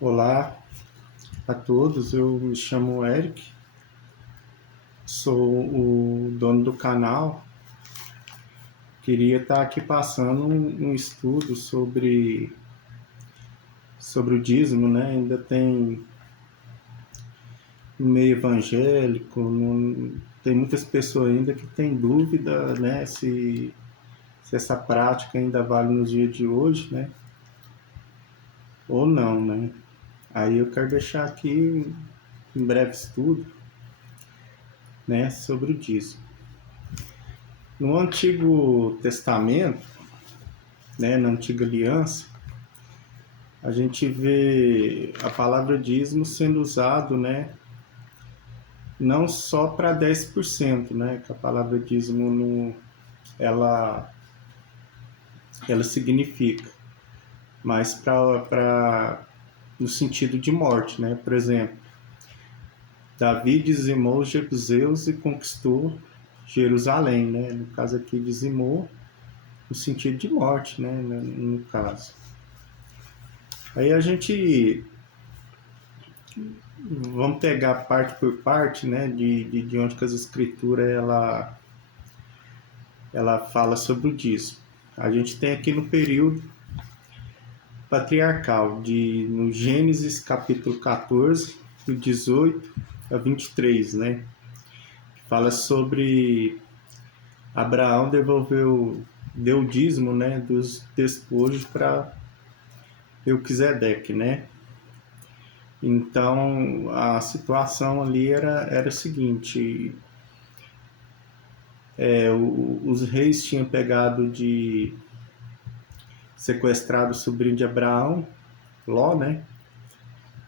Olá a todos, eu me chamo Eric, sou o dono do canal. Queria estar aqui passando um estudo sobre o dízimo, né? Ainda tem no meio evangélico, tem muitas pessoas ainda que têm dúvida, né? Se essa prática ainda vale nos dias de hoje, né? Ou não, né? Aí eu quero deixar aqui um breve estudo, né? Sobre o dízimo. No Antigo Testamento, né, na Antiga Aliança, a gente vê a palavra dízimo sendo usado, né, não só para 10%, né, que a palavra dízimo ela, ela significa, mas para no sentido de morte, né, por exemplo, Davi dizimou os jebuseus e conquistou Jerusalém, né, no caso aqui dizimou no sentido de morte, né, no caso. Aí a gente vamos pegar parte por parte, né, de onde que as escrituras ela fala sobre o dízimo. A gente tem aqui no período patriarcal, no Gênesis capítulo 14, do 18 a 23, né, que fala sobre Abraão deu o dízimo, né, dos despojos para Melquisedeque, né. Então a situação ali era a seguinte: os reis tinham sequestrado o sobrinho de Abraão, Ló, né?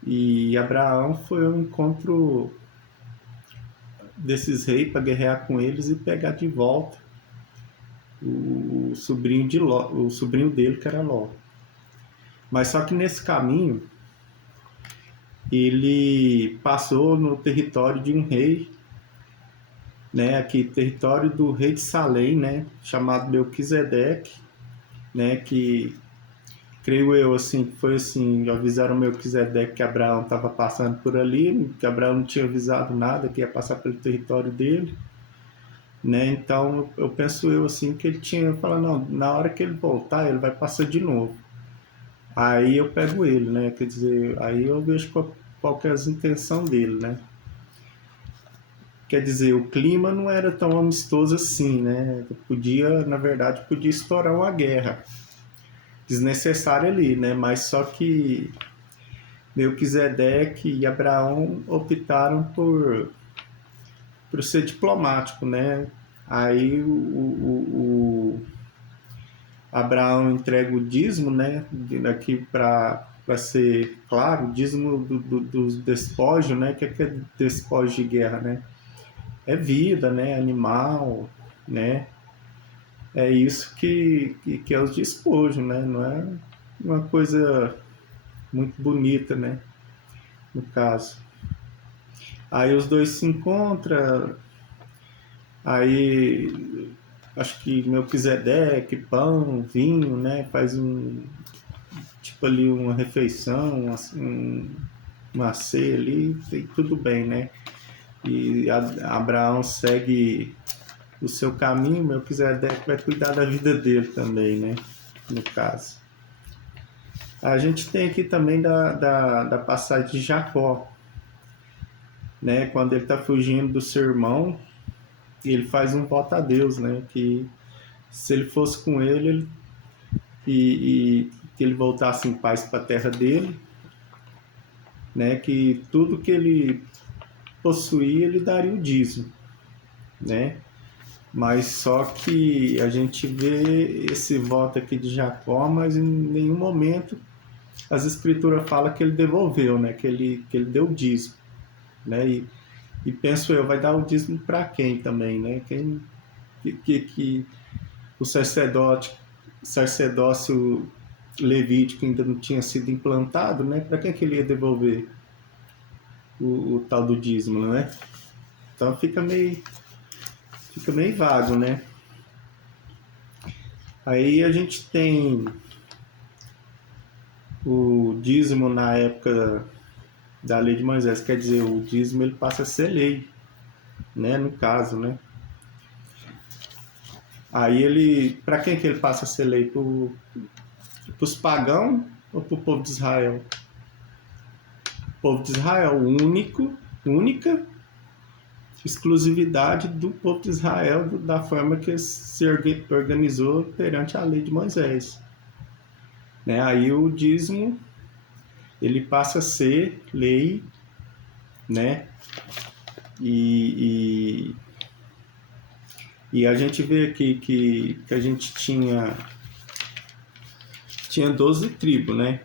E Abraão foi ao encontro desses reis para guerrear com eles e pegar de volta o sobrinho de Ló, o sobrinho dele que era Ló. Mas só que nesse caminho ele passou no território de um rei, né? Aqui território do rei de Salém, né? Chamado Melquisedeque, né? Que creio eu, assim, foi assim, avisaram Melquisedeque que Abraão estava passando por ali, que Abraão não tinha avisado nada, que ia passar pelo território dele, né? Então, eu penso eu, assim, que ele tinha falado, não, na hora que ele voltar, ele vai passar de novo. Aí eu pego ele, né? Quer dizer, aí eu vejo qual que é a intenção dele, né? Quer dizer, o clima não era tão amistoso assim, né? Na verdade, podia estourar uma guerra desnecessária ali, né? Mas só que Melquisedeque e Abraão optaram por ser diplomático, né? Aí o Abraão entrega o dízimo, né? Aqui para ser claro, o dízimo dos despojos, né? Que é despojo de guerra, né? É vida, né? Animal, né? É isso que é os despojos, né? Não é uma coisa muito bonita, né? No caso. Aí os dois se encontram, aí acho que Melquisedeque, pão, vinho, né? Faz tipo ali uma refeição, uma ceia ali, e tudo bem, né? E Abraão segue o seu caminho, Melquisedeque vai cuidar da vida dele também, né? No caso. A gente tem aqui também da passagem de Jacó, né? Quando ele está fugindo do seu irmão, ele faz um voto a Deus, né? Que se ele fosse com ele e que ele voltasse em paz para a terra dele, né? Que tudo que ele possuía ele daria o dízimo, né? Mas só que a gente vê esse voto aqui de Jacó, mas em nenhum momento as escrituras falam que ele devolveu, né? Que ele deu o dízimo, né? E penso eu, vai dar o dízimo para quem também, né? Que o sacerdócio levítico ainda não tinha sido implantado, né? Para quem que ele ia devolver o tal do dízimo, né? Então fica meio vago, né? Aí a gente tem o dízimo na época da lei de Moisés, quer dizer, o dízimo ele passa a ser lei, né, no caso, né? Aí ele, para quem que ele passa a ser lei? Para os pagãos ou para o povo de Israel? O povo de Israel, única exclusividade do povo de Israel, da forma que se organizou perante a lei de Moisés, né? Aí o dízimo ele passa a ser lei, né? E a gente vê aqui que a gente tinha 12 tribos, né?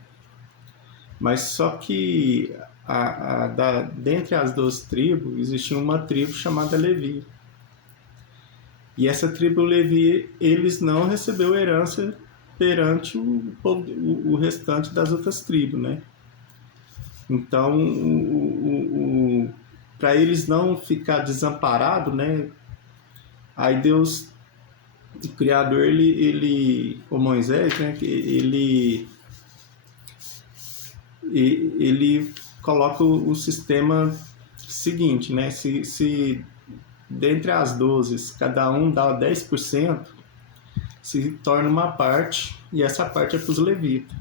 Mas só que dentre as 12 tribos existia uma tribo chamada Levi. E essa tribo Levi, eles não recebeu herança perante o restante das outras tribos, né? Então, para eles não ficar desamparados, né? Aí Deus, o Criador, o Moisés, né? Ele coloca o sistema seguinte, né? Se dentre as 12, cada um dá 10%, se torna uma parte, e essa parte é para os levitas.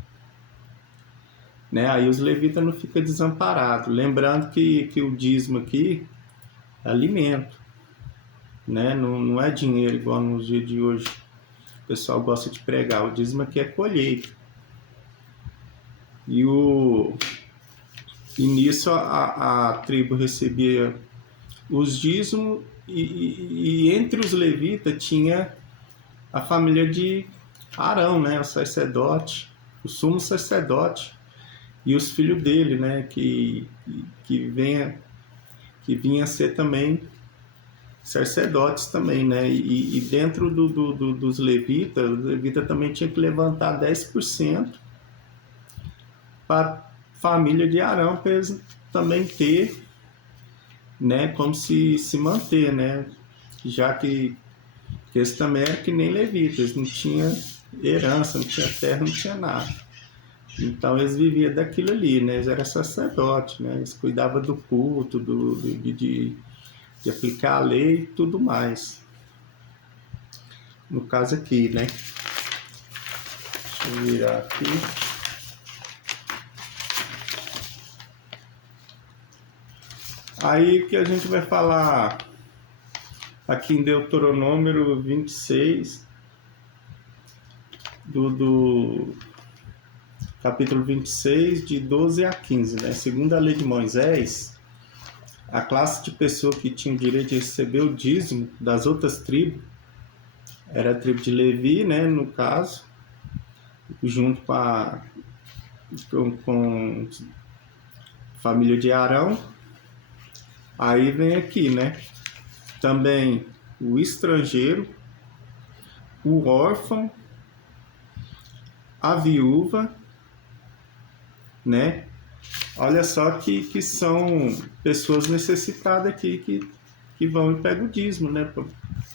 Né? Aí os levitas não ficam desamparados. Lembrando que o dízimo aqui é alimento, né? Não é dinheiro igual nos dias de hoje. O pessoal gosta de pregar. O dízimo aqui é colheita. E nisso a tribo recebia os dízimos e entre os levitas tinha a família de Arão, né? O sacerdote, o sumo sacerdote. E os filhos dele, né, que vinha a ser também sacerdotes também, né, e dentro dos levitas, os levitas também tinha que levantar 10% para a família de Arão, para eles também ter, né, como se manter, né, já que eles também eram que nem levitas, não tinha herança, não tinha terra, não tinha nada. Então eles viviam daquilo ali, né? Eles eram sacerdotes, né? Eles cuidavam do culto, de aplicar a lei e tudo mais. No caso aqui, né? Deixa eu virar aqui. Aí que a gente vai falar aqui em Deuteronômio 26, do capítulo 26, de 12 a 15, né? Segundo a lei de Moisés, a classe de pessoa que tinha o direito de receber o dízimo das outras tribos era a tribo de Levi, né? No caso, junto com a família de Arão. Aí vem aqui, né? Também o estrangeiro, o órfão, a viúva, né? Olha só que são pessoas necessitadas aqui que vão e pegam o dízimo, né?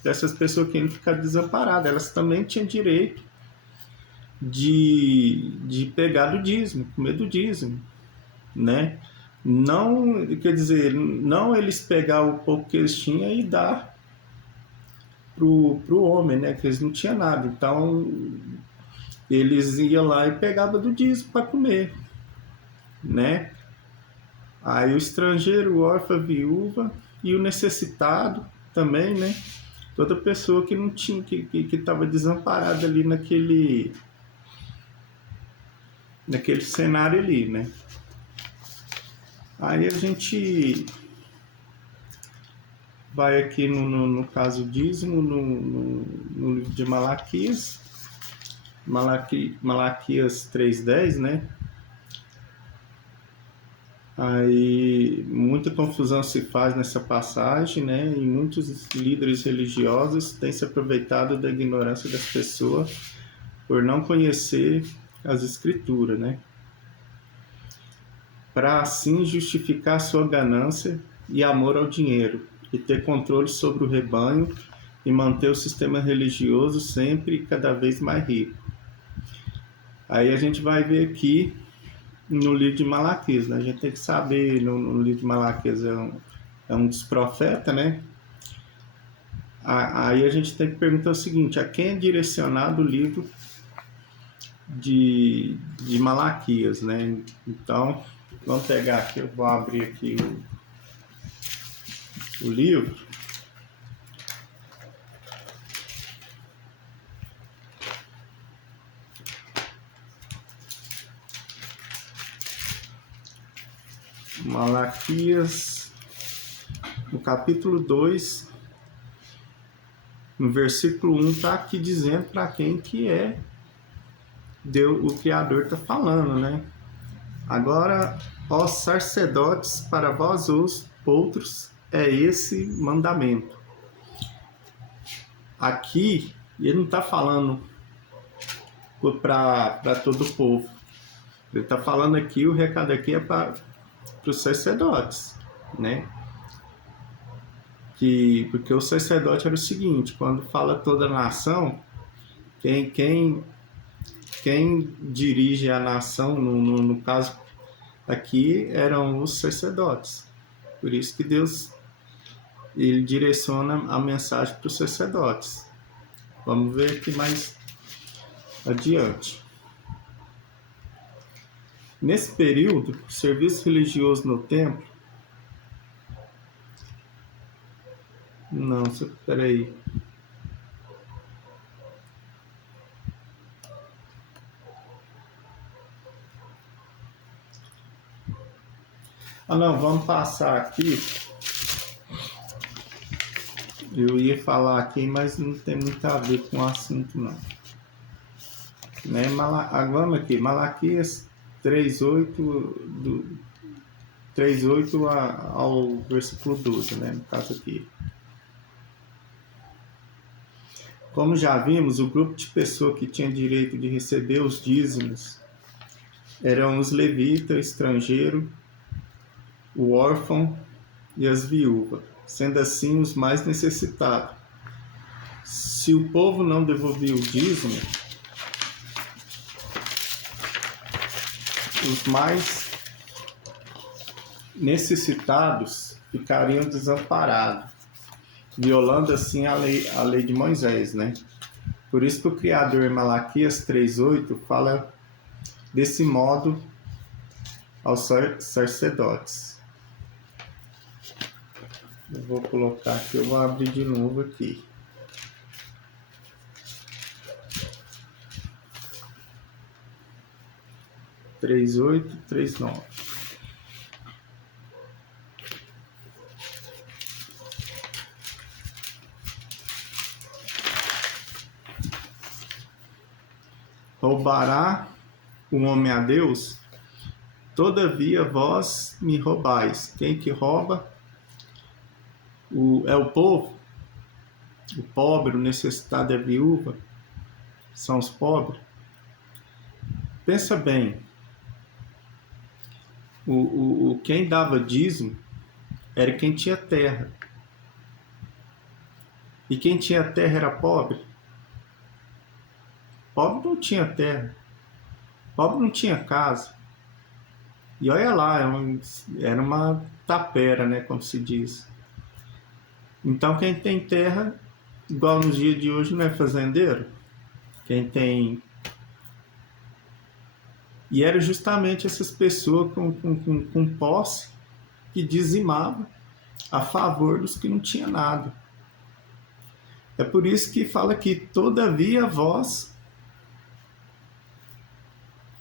Dessas pessoas que não ficam desamparadas, elas também tinham direito de pegar do dízimo, comer do dízimo, né? Não, quer dizer, não eles pegar o pouco que eles tinham e dar pro homem, né? Que eles não tinham nada. Então, eles iam lá e pegavam do dízimo para comer, né? Aí o estrangeiro, o órfão, a viúva e o necessitado também, né? Toda pessoa que não tinha, que estava desamparada ali naquele cenário ali, né? Aí a gente vai aqui no caso dízimo, no livro de Malaquias, Malaquias 3:10, né? Aí muita confusão se faz nessa passagem, né? E muitos líderes religiosos têm se aproveitado da ignorância das pessoas por não conhecer as escrituras, né? Para assim justificar sua ganância e amor ao dinheiro e ter controle sobre o rebanho e manter o sistema religioso sempre cada vez mais rico. Aí a gente vai ver aqui no livro de Malaquias, né? A gente tem que saber, no livro de Malaquias é um dos profetas, né? Aí a gente tem que perguntar o seguinte: a quem é direcionado o livro de Malaquias, né? Então, vamos pegar aqui, eu vou abrir aqui o livro. Malaquias, no capítulo 2, no versículo 1, está aqui dizendo para quem que é Deus, o Criador está falando, né? Agora, ó sacerdotes, para vós outros é esse mandamento. Aqui, ele não está falando para todo o povo. Ele está falando aqui, o recado aqui é para os sacerdotes, né? Porque o sacerdote era o seguinte: quando fala toda a nação, quem dirige a nação, no caso aqui, eram os sacerdotes. Por isso que Deus ele direciona a mensagem para os sacerdotes. Vamos ver aqui mais adiante. Nesse período, o serviço religioso no templo. Não, peraí. Não, vamos passar aqui. Eu ia falar aqui, mas não tem muito a ver com o assunto, não. Né? Vamos aqui, Malaquias 3:8 ao versículo 12, né? No caso aqui. Como já vimos, o grupo de pessoas que tinha direito de receber os dízimos eram os levitas, o estrangeiro, o órfão e as viúvas, sendo assim os mais necessitados. Se o povo não devolvia o dízimo, os mais necessitados ficariam desamparados, violando assim a lei de Moisés, né? Por isso que o Criador em Malaquias 3:8 fala desse modo aos sacerdotes. Eu vou colocar aqui, eu vou abrir de novo aqui. Três oito, 3:9. Roubará o homem a Deus? Todavia vós me roubais. Quem que rouba? É o povo? O pobre, o necessitado, é a viúva? São os pobres? Pensa bem. Quem dava dízimo era quem tinha terra. E quem tinha terra era pobre. Pobre não tinha terra. Pobre não tinha casa. E olha lá, era uma tapera, né, como se diz. Então quem tem terra, igual nos dias de hoje, não é fazendeiro? Quem tem... E era justamente essas pessoas com posse que dizimavam a favor dos que não tinham nada. É por isso que fala que todavia vós,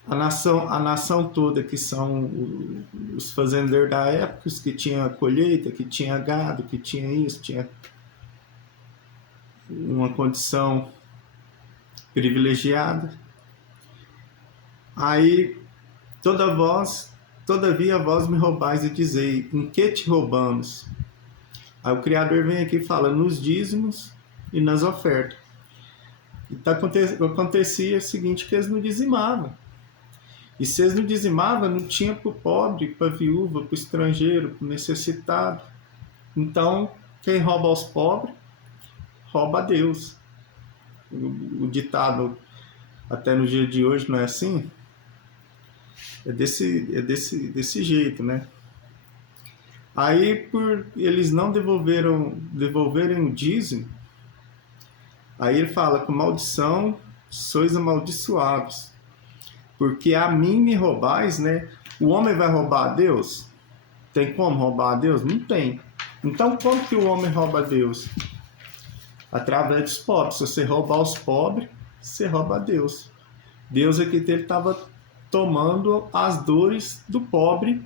a nação toda, que são os fazendeiros da época, os que tinham colheita, que tinha gado, que tinha isso, tinha uma condição privilegiada. Aí, todavia vós me roubais e dizei, em que te roubamos? Aí o Criador vem aqui e fala, nos dízimos e nas ofertas. E acontecia o seguinte, que eles não dizimavam. E se eles não dizimavam, não tinha para o pobre, para a viúva, para o estrangeiro, para o necessitado. Então, quem rouba aos pobres, rouba a Deus. O ditado, até no dia de hoje, não é assim? desse jeito, né? Aí, por eles não devolverem o dízimo, aí ele fala: com maldição sois amaldiçoados, porque a mim me roubais, né? O homem vai roubar a Deus? Tem como roubar a Deus? Não tem. Então, como que o homem rouba a Deus? Através dos pobres. Se você roubar os pobres, você rouba a Deus. Deus aqui ele estava tomando as dores do pobre,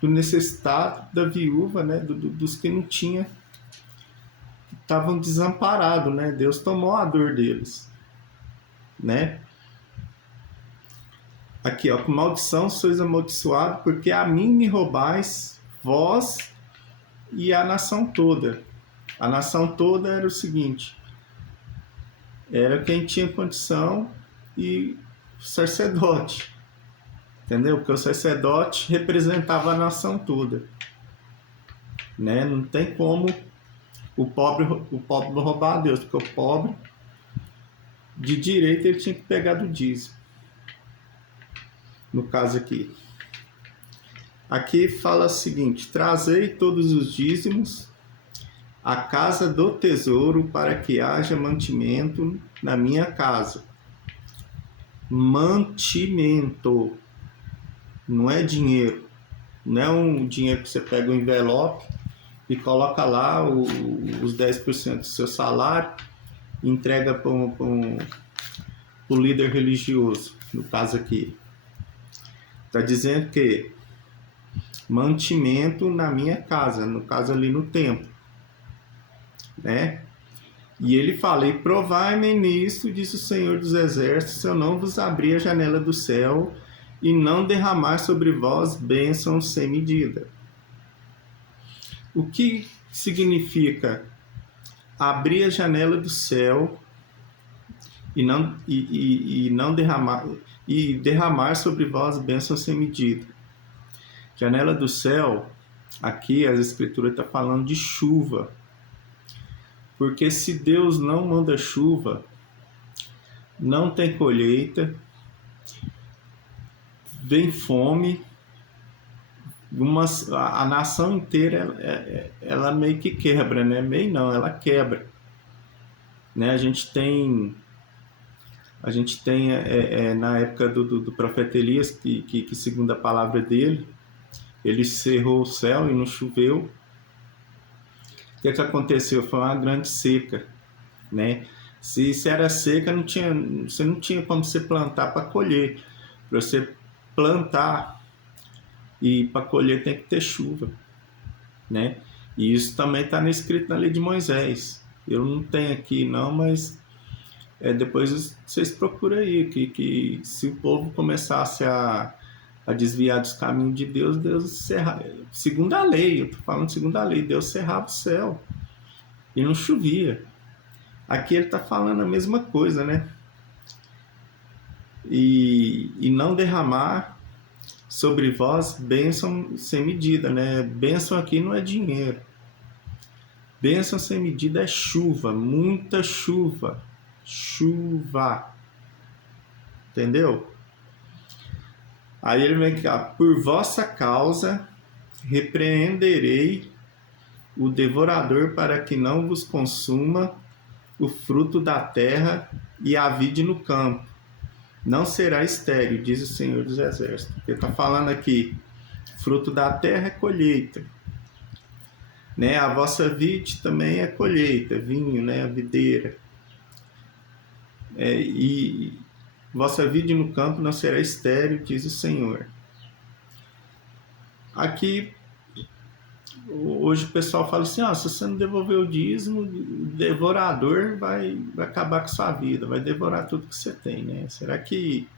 do necessitado, da viúva, né? Dos que não tinham, estavam desamparados, né? Deus tomou a dor deles, né? Aqui, ó, com maldição sois amaldiçoados, porque a mim me roubais, vós e a nação toda. A nação toda era o seguinte: era quem tinha condição e o sacerdote, entendeu? Porque o sacerdote representava a nação toda, né? Não tem como o pobre roubar a Deus, porque o pobre de direito ele tinha que pegar do dízimo. No caso aqui fala o seguinte: trazei todos os dízimos à casa do tesouro, para que haja mantimento na minha casa. Mantimento, não é dinheiro, não é um dinheiro que você pega um envelope e coloca lá os 10% do seu salário e entrega para o líder religioso. No caso aqui está dizendo que mantimento na minha casa, no caso ali no templo, né? E ele fala: e provai-me nisso, diz o Senhor dos Exércitos, se eu não vos abrir a janela do céu e não derramar sobre vós bênçãos sem medida. O que significa abrir a janela do céu e não derramar sobre vós bênçãos sem medida? Janela do céu, aqui as escrituras estão falando de chuva. Porque se Deus não manda chuva, não tem colheita, vem fome, a nação inteira ela meio que quebra, né? Meio não, ela quebra, né? A gente tem na época do profeta Elias, que segundo a palavra dele, ele cerrou o céu e não choveu. O que aconteceu? Foi uma grande seca, né? Se era seca, você não tinha como você plantar para colher. Para você plantar e para colher tem que ter chuva, né? E isso também está escrito na lei de Moisés. Eu não tenho aqui não, mas depois vocês procuram aí, que se o povo começasse a desviar dos caminhos de Deus, Deus cerrava, segundo a lei, eu estou falando segundo a lei, Deus cerrava o céu e não chovia. Aqui ele está falando a mesma coisa, né? E não derramar sobre vós bênção sem medida, né? Bênção aqui não é dinheiro. Bênção sem medida é chuva, muita chuva. Chuva. Entendeu? Aí ele vem aqui, ó: por vossa causa repreenderei o devorador, para que não vos consuma o fruto da terra e a vide no campo. Não será estéril, diz o Senhor dos Exércitos. Ele está falando aqui, fruto da terra é colheita, né? A vossa vide também é colheita, vinho, né? A videira. E vossa vide no campo não será estéril, diz o Senhor. Aqui, hoje o pessoal fala assim: se você não devolver o dízimo, o devorador vai acabar com sua vida, vai devorar tudo que você tem, né? Será que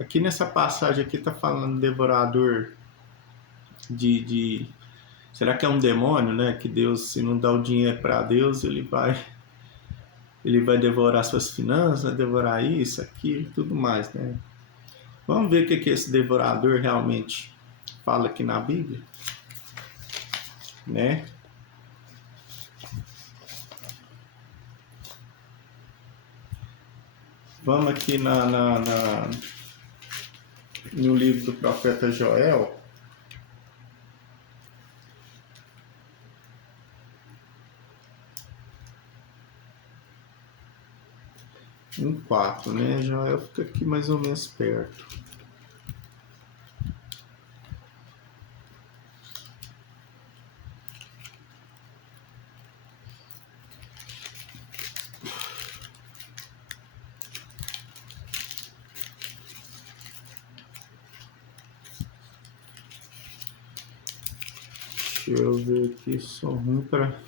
aqui nessa passagem aqui está falando devorador será que é um demônio, né? Que Deus, se não dá o dinheiro para Deus, ele vai devorar suas finanças, devorar isso, aquilo, tudo mais, né? Vamos ver o que esse devorador realmente fala aqui na Bíblia, né? Vamos aqui no livro do profeta Joel, em 4, né? Joel fica aqui mais ou menos perto. Deixa eu ver aqui, só um para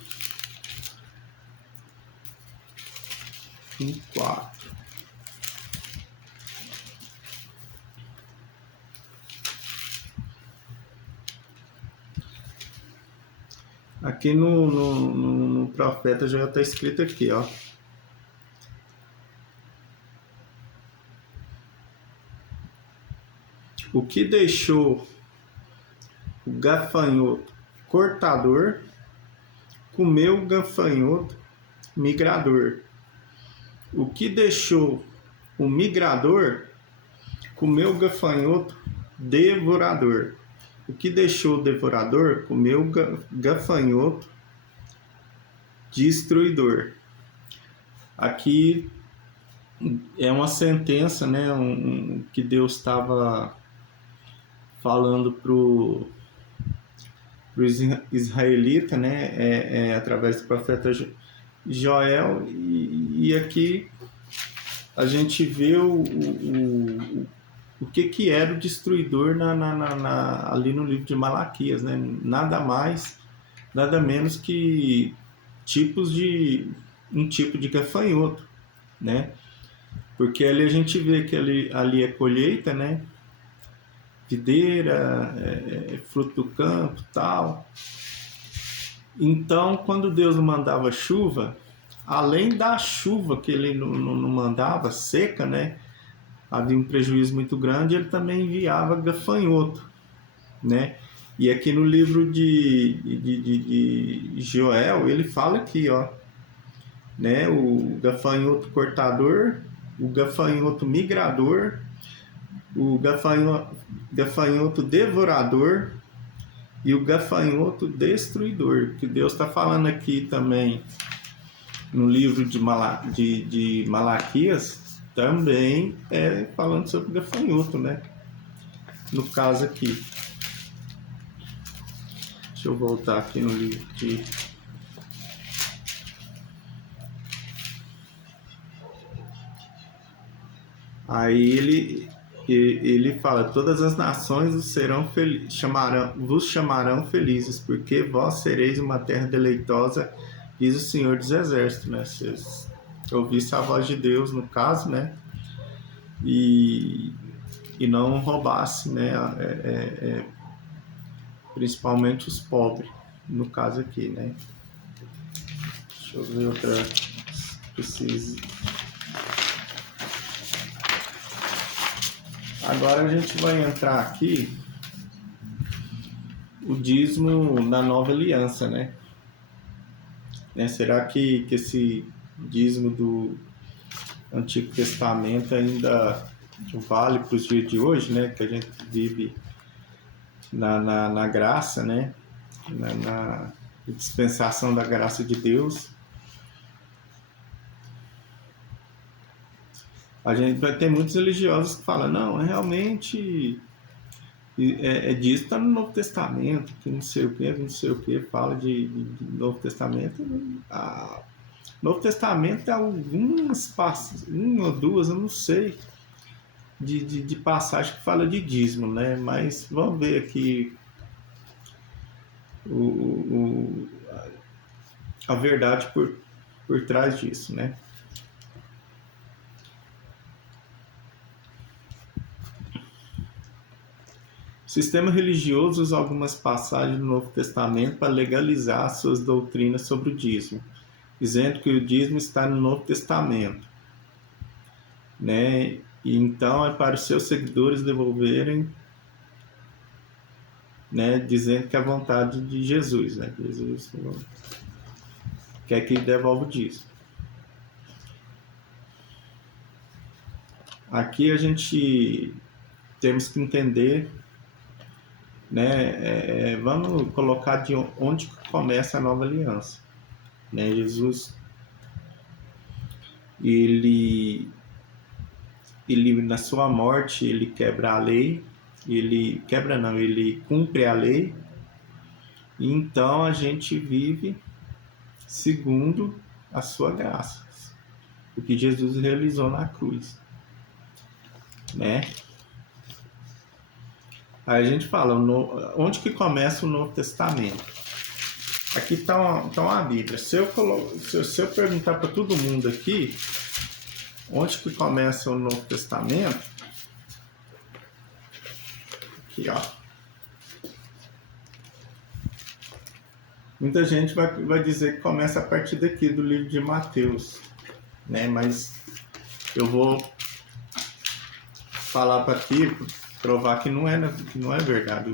4. Aqui no profeta já está escrito aqui, ó. O que deixou o gafanhoto cortador, comeu o gafanhoto migrador. O que deixou o migrador, comeu o gafanhoto devorador. O que deixou o devorador, comeu o gafanhoto destruidor. Aqui é uma sentença, né, que Deus estava falando para o israelita, né, através do profeta Joel, e aqui a gente vê o que era o destruidor ali no livro de Malaquias, né? Nada mais, nada menos que um tipo de gafanhoto, né? Porque ali a gente vê que ali é colheita, né? Videira, fruto do campo, tal. Então, quando Deus mandava chuva, além da chuva que ele não mandava, seca, né? Havia um prejuízo muito grande, ele também enviava gafanhoto, né? E aqui no livro de Joel, ele fala aqui, ó, né? O gafanhoto cortador, o gafanhoto migrador, o gafanhoto devorador e o gafanhoto destruidor, que Deus está falando aqui também no livro de Malaquias, também falando sobre gafanhoto, né? No caso aqui. Deixa eu voltar aqui no livro de... Aí ele fala: todas as nações vos chamarão felizes, porque vós sereis uma terra deleitosa, diz o Senhor dos Exércitos, né? Vocês ouvissem a voz de Deus, no caso, né? E não roubasse, né? Principalmente os pobres, no caso aqui, né? Deixa eu ver outra. Preciso. Agora a gente vai entrar aqui o dízimo na nova aliança, né? Será que esse dízimo do Antigo Testamento ainda vale para os dias de hoje, né? Que a gente vive na graça, né? Na dispensação da graça de Deus. A gente vai ter muitos religiosos que falam: não, realmente disso está no Novo Testamento, que não sei o que, fala de Novo Testamento. Novo Testamento é algumas uma ou duas, eu não sei, de passagem que fala de dízimo, né? Mas vamos ver aqui a verdade por trás disso, né? O sistema religioso usa algumas passagens do Novo Testamento para legalizar suas doutrinas sobre o dízimo, dizendo que o dízimo está no Novo Testamento, né? E então é para os seus seguidores devolverem, né? Dizendo que é a vontade de Jesus, né? Jesus quer que devolva o dízimo. Aqui a gente temos que entender, né? Vamos colocar de onde começa a nova aliança, né? Jesus, ele na sua morte, ele quebra a lei, ele quebra não, ele cumpre a lei, e então a gente vive segundo a sua graça, o que Jesus realizou na cruz, né? Aí a gente fala, onde que começa o Novo Testamento? Aqui está uma Bíblia. Se eu perguntar para todo mundo aqui, onde que começa o Novo Testamento? Aqui, ó. Muita gente vai dizer que começa a partir daqui, do livro de Mateus, né? Mas eu vou falar para aqui, provar que não é verdade.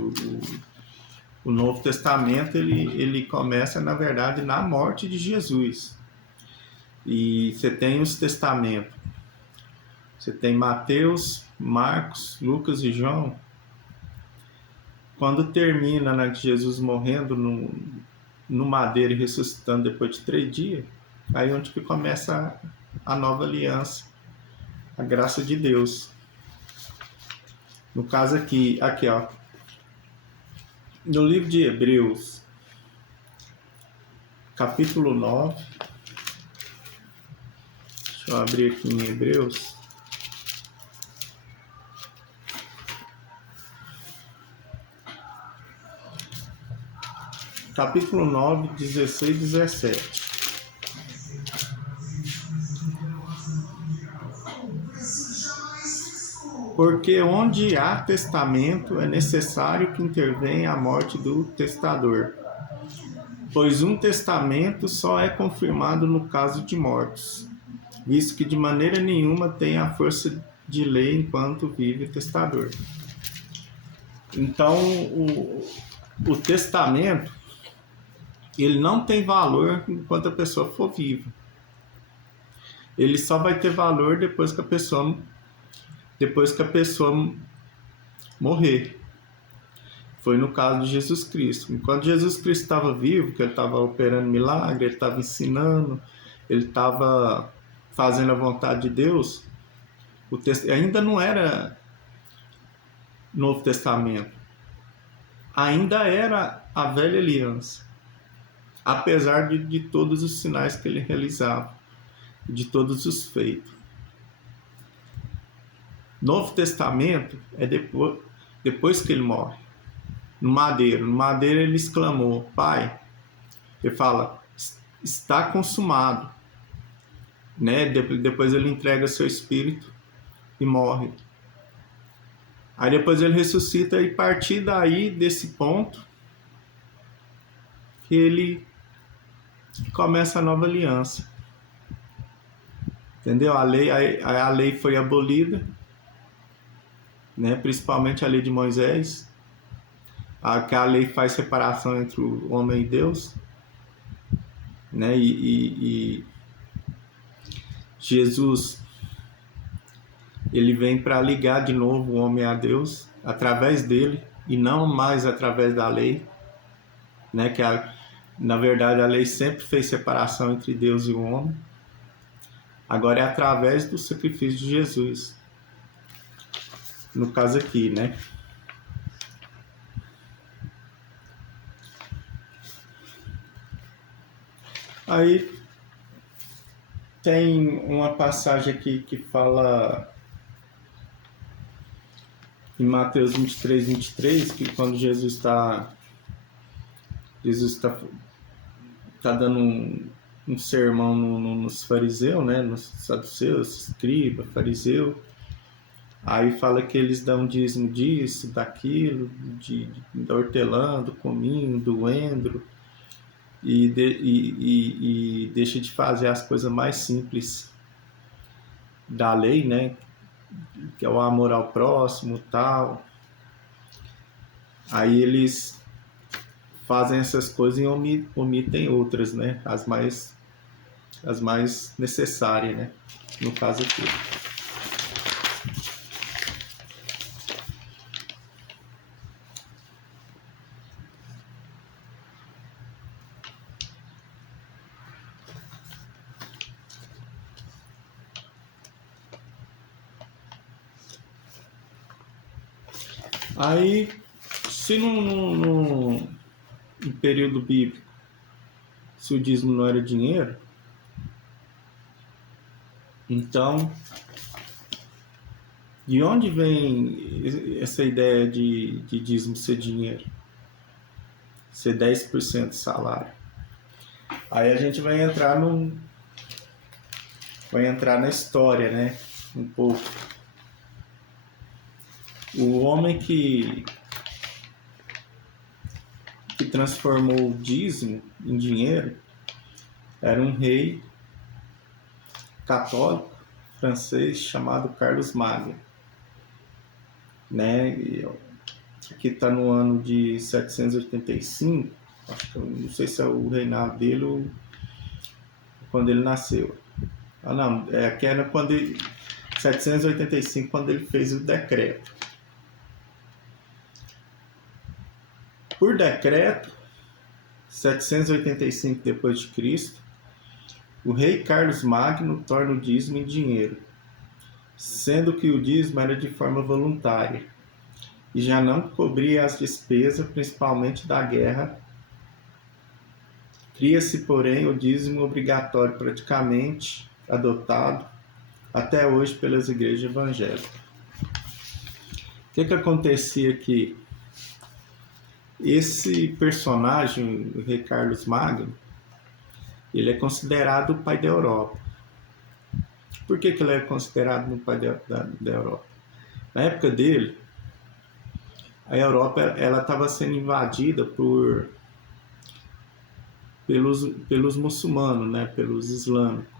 O Novo Testamento, ele começa, na verdade, na morte de Jesus. E você tem os testamentos. Você tem Mateus, Marcos, Lucas e João. Quando termina, né, Jesus morrendo no madeiro e ressuscitando depois de 3 dias, aí é onde que começa a nova aliança, a graça de Deus. No caso aqui, ó, no livro de Hebreus, capítulo 9, deixa eu abrir aqui em Hebreus, capítulo 9, 16 e 17. Porque onde há testamento é necessário que intervenha a morte do testador, pois um testamento só é confirmado no caso de mortos, visto que de maneira nenhuma tem a força de lei enquanto vive o testador. Então, o testamento, ele não tem valor enquanto a pessoa for viva. Ele só vai ter valor depois que a pessoa morrer. Foi no caso de Jesus Cristo. Enquanto Jesus Cristo estava vivo, que ele estava operando milagre, ele estava ensinando, ele estava fazendo a vontade de Deus, ainda não era Novo Testamento. Ainda era a velha aliança. Apesar de todos os sinais que ele realizava, de todos os feitos. Novo Testamento é depois que ele morre. No madeiro ele exclamou, Pai, ele fala, está consumado, né? Depois ele entrega seu espírito e morre. Aí depois ele ressuscita e a partir daí, desse ponto, que ele começa a nova aliança. Entendeu? A lei foi abolida, né? Principalmente a lei de Moisés. Que a lei faz separação entre o homem e Deus, né? E Jesus, ele vem para ligar de novo o homem a Deus através dele e não mais através da lei, né? Na verdade a lei sempre fez separação entre Deus e o homem. Agora é através do sacrifício de Jesus, no caso aqui, né? Aí tem uma passagem aqui que fala em Mateus 23, 23, que quando Jesus está dando um sermão nos fariseus, né, nos saduceus, escriba, fariseu, aí fala que eles dão dízimo disso, daquilo, da hortelã, do cominho, do endro, e deixa de fazer as coisas mais simples da lei, né, que é o amor ao próximo, tal. Aí eles fazem essas coisas e omitem outras, né, as mais necessárias, né, no caso aqui. Aí, se no período bíblico, se o dízimo não era dinheiro, então, de onde vem essa ideia de dízimo ser dinheiro? Ser 10% do salário? Aí a gente vai entrar na história, né? Um pouco. O homem que transformou o dízimo em dinheiro era um rei católico francês chamado Carlos Magno, né? Que está no ano de 785, acho que, não sei se é o reinado dele ou quando ele nasceu. Ah, não, que era quando 785, quando ele fez o decreto. Por decreto, 785 depois de Cristo, o rei Carlos Magno torna o dízimo em dinheiro, sendo que o dízimo era de forma voluntária e já não cobria as despesas, principalmente da guerra. Cria-se, porém, o dízimo obrigatório, praticamente adotado até hoje pelas igrejas evangélicas. O que acontecia aqui? Esse personagem, o rei Carlos Magno, ele é considerado o pai da Europa. Por que ele é considerado o pai da Europa? Na época dele, a Europa estava sendo invadida pelos muçulmanos, né? Pelos islâmicos.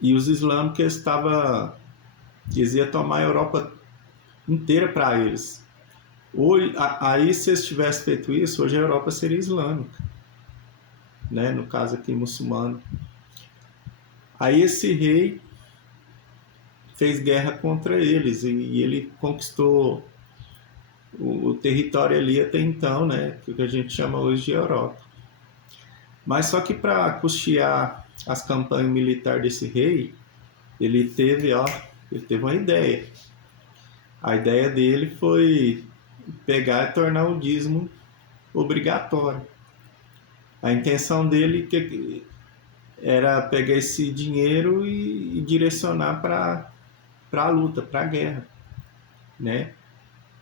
E os islâmicos eles iam tomar a Europa inteira para eles. Hoje, aí, se eles tivessem feito isso, hoje a Europa seria islâmica, né? No caso aqui, muçulmano. Aí esse rei fez guerra contra eles e ele conquistou o território ali até então, né? Que a gente chama hoje de Europa. Mas só que para custear as campanhas militares desse rei, ele teve uma ideia. A ideia dele foi pegar e tornar o dízimo obrigatório. A intenção dele era pegar esse dinheiro e direcionar para a luta, para a guerra, né?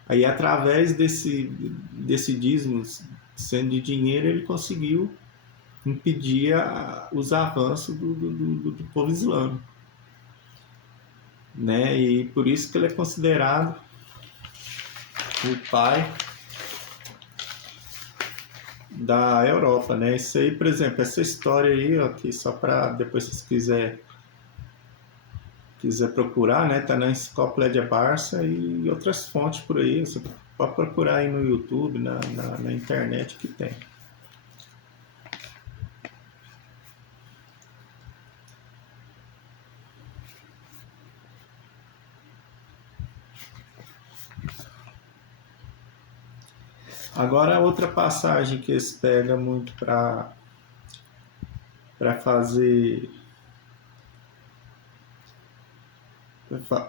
Aí, através desse dízimo sendo de dinheiro, ele conseguiu impedir os avanços do povo islâmico, né? E por isso que ele é considerado o pai da Europa, né? Isso aí, por exemplo, essa história aí, ó, que só para depois, se vocês quiser procurar, né? Tá na Enciclopédia Barça e outras fontes por aí. Você pode procurar aí no YouTube, na internet que tem. Agora, outra passagem que eles pegam muito para fazer,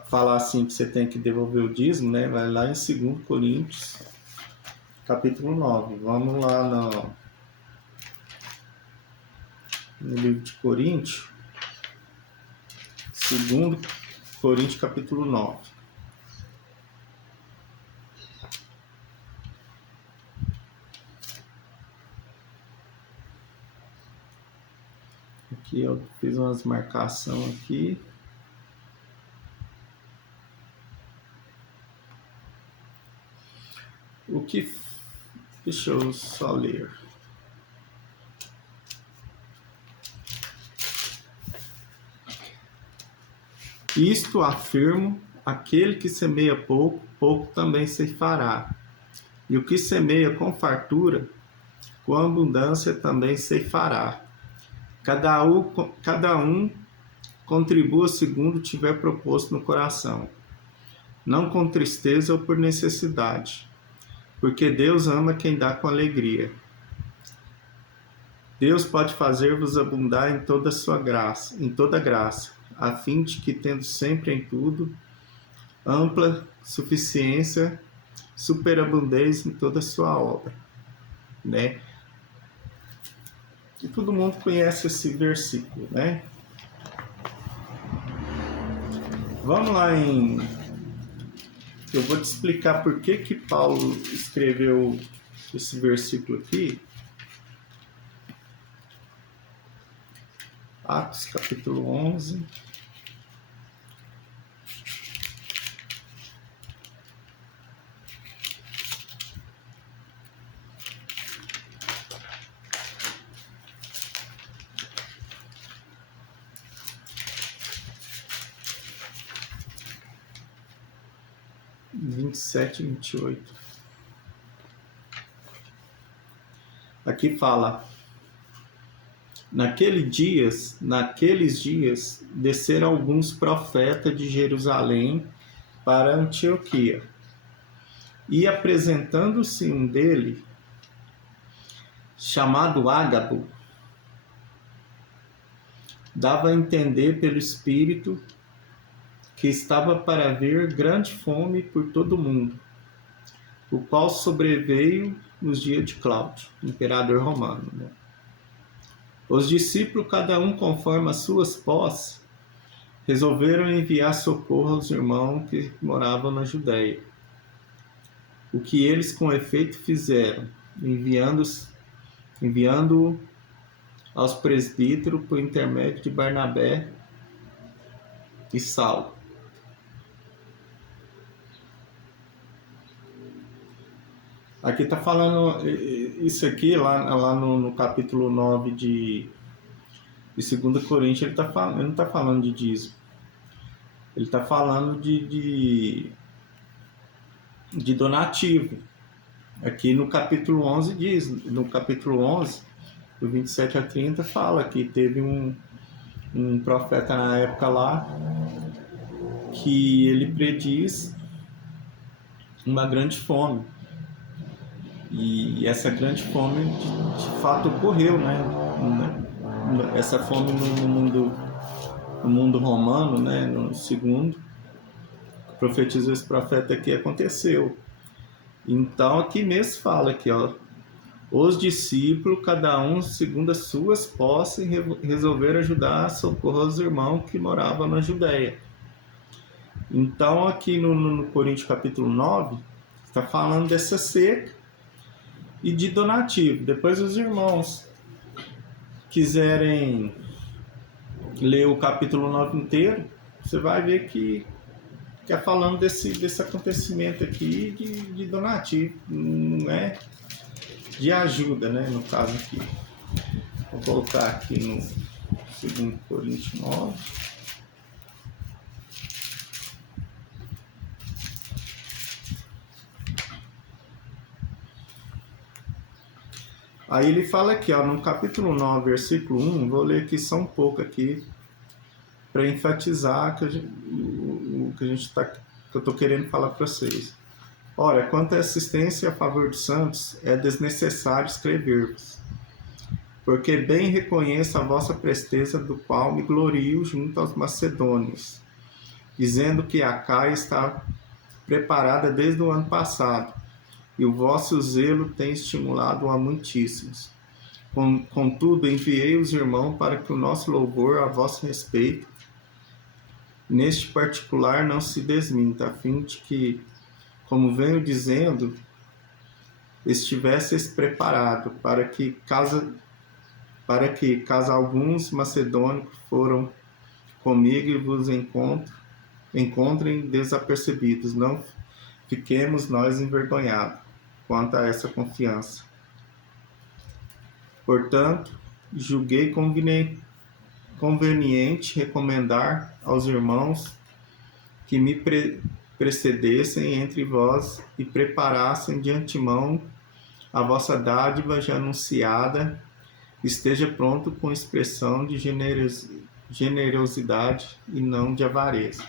falar assim que você tem que devolver o dízimo, né? Vai lá em 2 Coríntios, capítulo 9. Vamos lá no livro de Coríntios, 2 Coríntios, capítulo 9. Aqui eu fiz umas marcações aqui. Deixa eu só ler. Isto afirmo: aquele que semeia pouco, pouco também ceifará. E o que semeia com fartura, com abundância também ceifará. Cada um contribua segundo tiver proposto no coração, não com tristeza ou por necessidade, porque Deus ama quem dá com alegria. Deus pode fazer-vos abundar em toda graça, a fim de que, tendo sempre em tudo ampla suficiência, superabundez em toda a sua obra, né? E todo mundo conhece esse versículo, né? Vamos lá eu vou te explicar por que Paulo escreveu esse versículo aqui. Atos capítulo 11. Vinte e 28. Aqui fala: naqueles dias, desceram alguns profetas de Jerusalém para Antioquia. E apresentando-se um dele, chamado Ágabo, dava a entender pelo Espírito que estava para vir grande fome por todo o mundo, o qual sobreveio nos dias de Cláudio, imperador romano, né? Os discípulos, cada um conforme as suas posses, resolveram enviar socorro aos irmãos que moravam na Judéia. O que eles com efeito fizeram, enviando aos presbíteros por intermédio de Barnabé e Saulo. Aqui está falando isso aqui, lá no capítulo 9 de 2 Coríntios, ele não está falando de dízimo. Ele está falando de donativo. Aqui no capítulo 11 diz, no capítulo 11, do 27 a 30, fala que teve um profeta na época lá que ele prediz uma grande fome. E essa grande fome de fato ocorreu, né? Essa fome no mundo romano, né? No segundo, profetizou esse profeta aqui, aconteceu. Então aqui mesmo fala aqui, ó, os discípulos, cada um segundo as suas posses, resolveram ajudar a socorrer os irmãos que moravam na Judéia. Então aqui no Coríntios capítulo 9, está falando dessa seca e de donativo. Depois os irmãos quiserem ler o capítulo 9 inteiro, você vai ver que é falando desse acontecimento aqui de donativo, não é de ajuda, né, no caso aqui. Vou colocar aqui no 2 Coríntios 9. Aí ele fala aqui, ó, no capítulo 9, versículo 1, vou ler aqui só um pouco aqui, para enfatizar o que eu estou querendo falar para vocês. Ora, quanto à assistência a favor dos santos, é desnecessário escrever-vos, porque bem reconheço a vossa presteza, do qual me glorio junto aos macedônios, dizendo que a Caia está preparada desde o ano passado, e o vosso zelo tem estimulado a muitíssimos. Contudo, enviei os irmãos para que o nosso louvor a vosso respeito, neste particular, não se desminta, a fim de que, como venho dizendo, estivesseis preparado para que caso alguns macedônicos foram comigo e vos encontrem desapercebidos, não fiquemos nós envergonhados quanto a essa confiança. Portanto, julguei conveniente recomendar aos irmãos que me precedessem entre vós e preparassem de antemão a vossa dádiva já anunciada, esteja pronto com expressão de generosidade e não de avareza.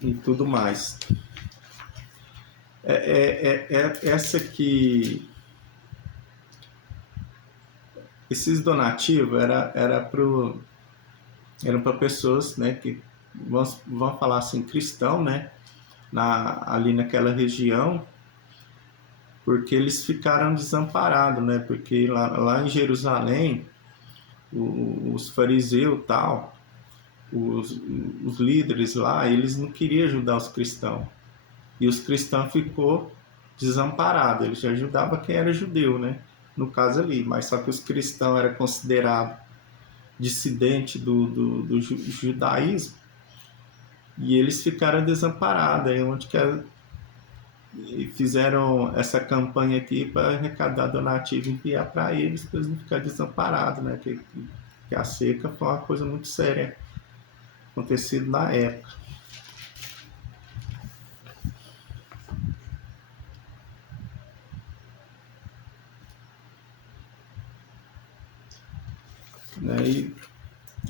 E tudo mais. Essa aqui, esses donativos eram para pessoas, né, que vamos falar assim, cristão, né? Ali naquela região, porque eles ficaram desamparados, né? Porque lá em Jerusalém, os fariseus tal, os, os líderes lá, eles não queriam ajudar os cristãos. E os cristãos ficou desamparado. Eles ajudavam quem era judeu, né? No caso ali. Mas só que os cristãos eram considerados dissidente do judaísmo e eles ficaram desamparados. Aí onde que fizeram essa campanha aqui para arrecadar donativo e enviar para eles não ficarem desamparados, né? Que a seca foi uma coisa muito séria acontecido na época. Né? E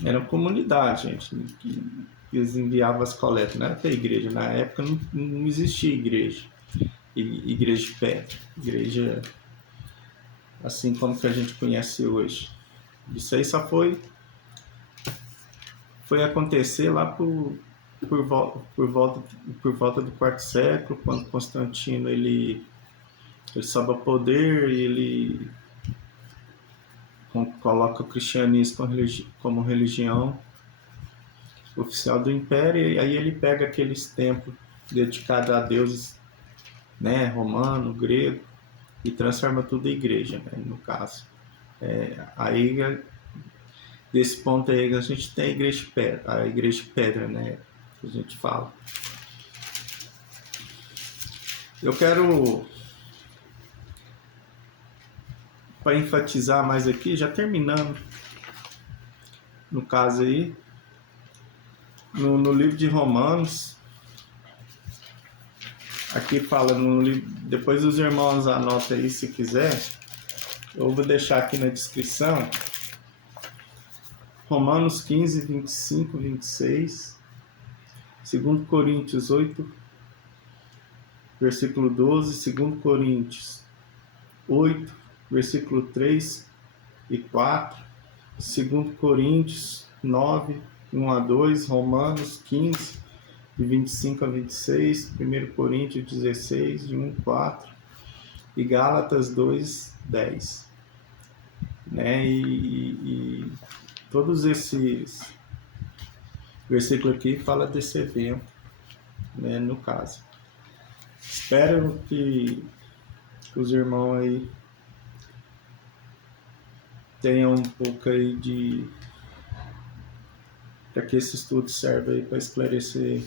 era uma comunidade, gente, que eles enviavam as coletas, não era para a igreja. Na época não existia igreja, igreja de pedra, igreja assim como que a gente conhece hoje. Isso aí só foi acontecer lá por volta do quarto século, quando Constantino ele sobe ao poder e ele coloca o cristianismo como religião oficial do império, e aí ele pega aqueles templos dedicados a deuses, né, romano, grego, e transforma tudo em igreja, né, no caso. Aí desse ponto aí a gente tem a igreja de pedra, né, que a gente fala. Eu quero, para enfatizar mais aqui, já terminando, no caso aí, no livro de Romanos, aqui fala, depois os irmãos anotam aí se quiser, eu vou deixar aqui na descrição, Romanos 15, 25, 26, 2 Coríntios 8, versículo 12, 2 Coríntios 8, versículo 3 e 4, 2 Coríntios 9, 1 a 2, Romanos 15, de 25 a 26, 1 Coríntios 16, de 1 a 4, e Gálatas 2, 10. Né? E todos esses versículos aqui falam desse evento, né, no caso. Espero que os irmãos aí tenham um pouco aí de... para que esse estudo serve aí para esclarecer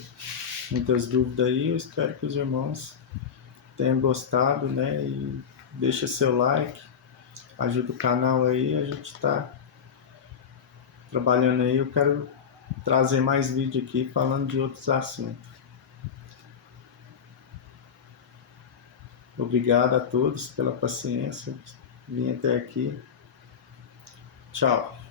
muitas dúvidas aí. Eu espero que os irmãos tenham gostado, né? E deixa seu like, ajuda o canal aí, a gente está trabalhando aí. Eu quero trazer mais vídeo aqui falando de outros assuntos. Obrigado a todos pela paciência, vim até aqui. Tchau.